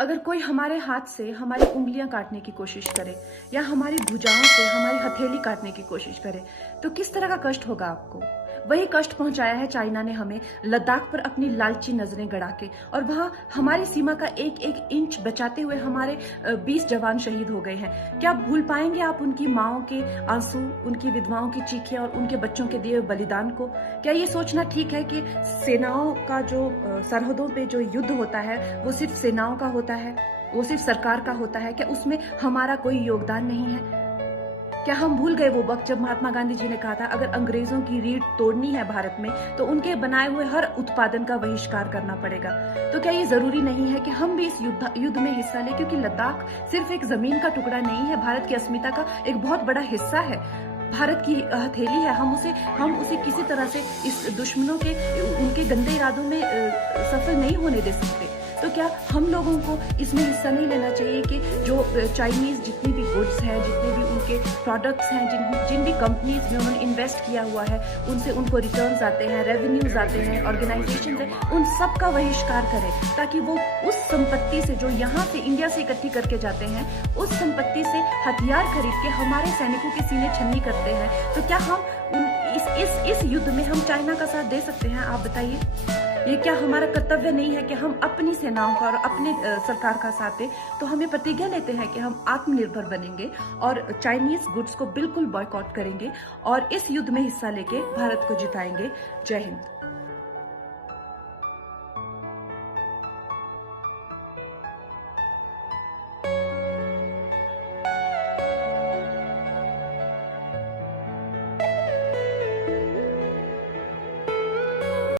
अगर कोई हमारे हाथ से हमारी उंगलियां काटने की कोशिश करे या हमारी भुजाओं से हमारी हथेली काटने की कोशिश करे तो किस तरह का कष्ट होगा आपको। वही कष्ट पहुंचाया है चाइना ने हमें लद्दाख पर अपनी लालची नजरें गड़ा के, और वहां हमारी सीमा का एक एक इंच बचाते हुए हमारे 20 जवान शहीद हो गए हैं। क्या भूल पाएंगे आप उनकी माओं के आंसू, उनकी विधवाओं की चीखें और उनके बच्चों के दिए बलिदान को? क्या ये सोचना ठीक है कि सेनाओं का जो सरहदों पे जो युद्ध होता है वो सिर्फ सेनाओं का होता है, वो सिर्फ सरकार का होता है? क्या उसमें हमारा कोई योगदान नहीं है? क्या हम भूल गए वो वक्त जब महात्मा गांधी जी ने कहा था अगर अंग्रेजों की रीढ़ तोड़नी है भारत में तो उनके बनाए हुए हर उत्पादन का बहिष्कार करना पड़ेगा? तो क्या ये जरूरी नहीं है कि हम भी इस युद्ध में हिस्सा लें? क्योंकि लद्दाख सिर्फ एक जमीन का टुकड़ा नहीं है, भारत की अस्मिता का एक बहुत बड़ा हिस्सा है, भारत की हथेली है। हम उसे किसी तरह से इस दुश्मनों के उनके गंदे इरादों में सफल नहीं होने दे सकते। तो क्या हम लोगों को इसमें हिस्सा नहीं लेना चाहिए कि जो चाइनीज जितनी भी गुड्स हैं, जितने भी उनके प्रोडक्ट्स हैं, जिन भी कंपनीज में उन्होंने इन्वेस्ट किया हुआ है उनसे उनको रिटर्न्स आते हैं, रेवेन्यूज आते हैं, ऑर्गेनाइजेशन हैं, उन सब का बहिष्कार करें ताकि वो उस संपत्ति से जो यहाँ से इंडिया से इकट्ठी करके जाते हैं उस संपत्ति से हथियार खरीद के हमारे सैनिकों के सीने छन्नी करते हैं। तो क्या हम इस युद्ध में हम चाइना का साथ दे सकते हैं? आप बताइए, ये क्या हमारा कर्तव्य नहीं है कि हम अपनी सेनाओं का और अपने सरकार का साथ दें? तो हमें प्रतिज्ञा लेते हैं कि हम आत्मनिर्भर बनेंगे और चाइनीज गुड्स को बिल्कुल बॉयकॉट करेंगे और इस युद्ध में हिस्सा लेके भारत को जिताएंगे। जय हिंद।